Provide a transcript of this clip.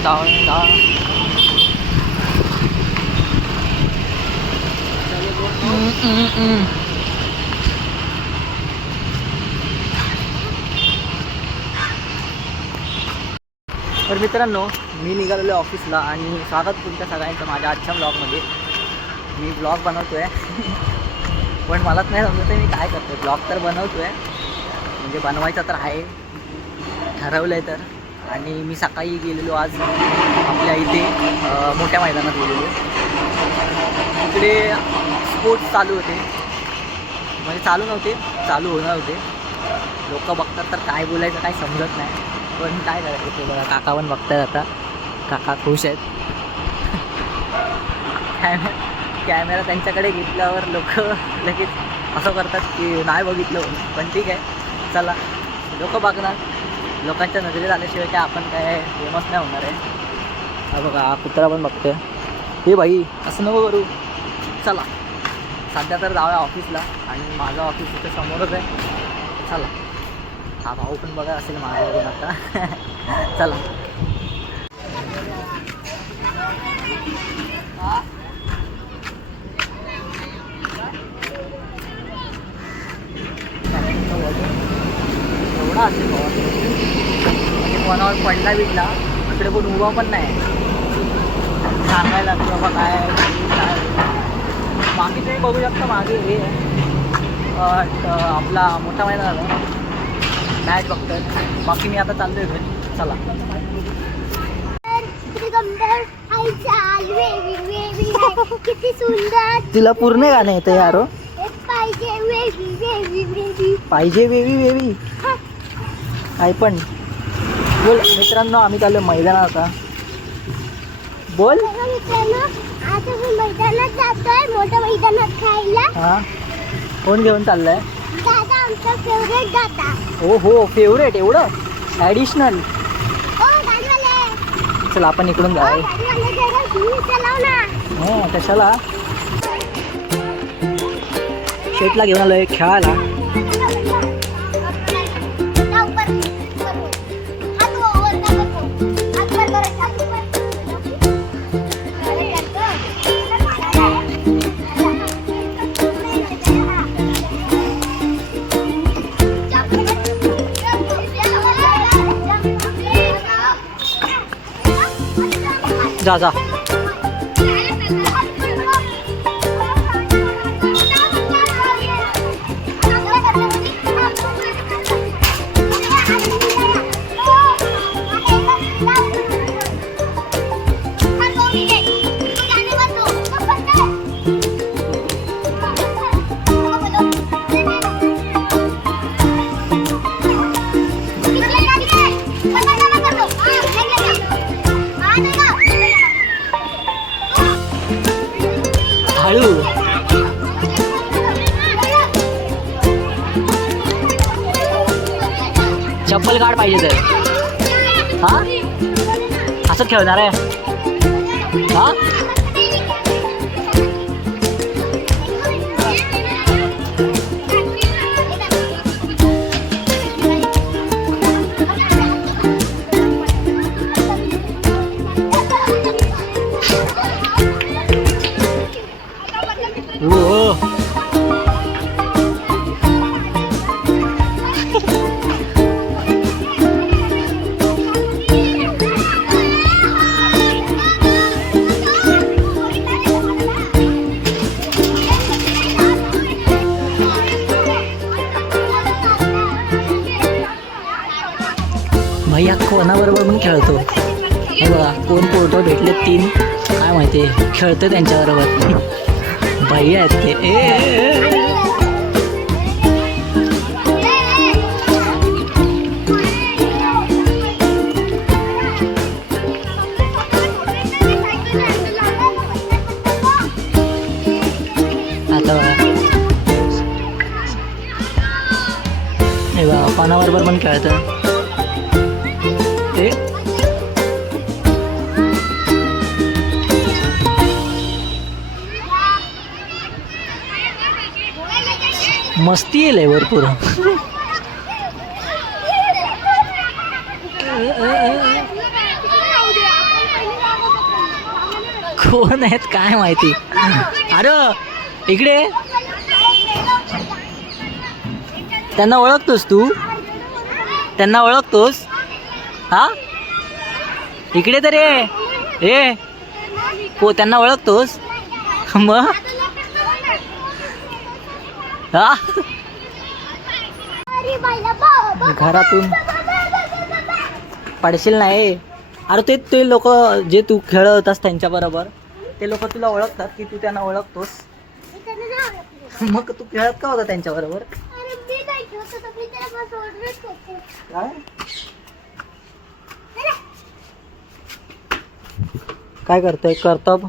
तर मित्रांनो, मी निघालेलो ऑफिसला आणि स्वागत तुमच्या सगळ्यांचं माझ्या आजच्या ब्लॉगमध्ये. मी ब्लॉग बनवतो आहे पण मलाच नाही समजत आहे मी काय करतो. ब्लॉग तर बनवतो आहे, म्हणजे बनवायचा तर आहे, ठरवलं आहे तर. आणि मी सकाळी गेलेलो आज आपल्या इथे मोठ्या मैदानात गेलेलो. तिकडे स्पोर्ट्स चालू होते, म्हणजे चालू नव्हते, चालू होणार होते. लोक बघतात तर काय बोलायचं काय समजत नाही, पण काय करायचं ते बघा. काका पण बघतायत आता, काका खुश आहेत. कॅमेरा त्यांच्याकडे घेतल्यावर लोक लगेच असं करतात की नाही बघितलं, पण ठीक आहे चला, लोक बघणार. लोकांच्या नजरेत आल्याशिवाय काय आपण काय फेमस नाही होणार आहे. हा बघा, हा कुत्रा पण बघतोय. हे भाई असं नको करू. चला सध्या तर जाऊया ऑफिसला, आणि माझं ऑफिस इथे समोरच आहे. चला, हा भाऊ पण बघा असेल माझ्याकडून आता. चला एवढा असेल भाऊ, म्हणजे कोणावर पडला बिडला इकडे कोण उभा पण नाही सांगायला की बाबा काय काय. मागे तुम्ही बघू शकता, मागे हे आपला मोठा मैदान झाला, मॅच बघतोय. बाकी मी आता चाललोय घरी. चला किती सुंदर, तिला पूर्ण गाणं येतं यारो. पाहिजे वेवी वेवी वेवी, पाहिजे वेवी वेवी काय पण बोल. मित्रांनो, आम्ही चाललो मैदानात आता. बोल. मित्रांनो, आता मी मैदानात जातोय, मोठ्या मैदानात खायला. हा, कोण घेऊन चाललाय? दादा, आमचा फेवरेट दादा. हो हो, फेवरेट एवढं ॲडिशनल. ओ गाडीवाले, चला आपण इकडून जाऊया. गाडीवाले जरा धीर चालव ना. हो, कशाला? शेटला घेऊन आलोय खेळायला. जा जा. हळू. चप्पल काढ पाहिजे तर. हा, असंच खेळणार आहे. हा, भैया कोणाबरोबर पण खेळतो. हे बघा, कोण पोरटो भेटले 3, काय माहिती, खेळतो त्यांच्याबरोबर. भैया आहेत ते. आता हे बघा, कोणाबरोबर पण खेळतं. मस्ती येईल भरपूर. कोण आहेत काय माहिती. अरे इकडे त्यांना ओळखतोस तू? त्यांना ओळखतोस? हा इकडे तर ए हो त्यांना ओळखतोस मग? हा घरातून पडशील नाही. अरे ते लोक जे तू खेळत होतास त्यांच्या बरोबर ते लोक तुला ओळखतात की तू त्यांना ओळखतोस? मग तू खेळत का होता त्यांच्या बरोबर? काय करतोय करतब?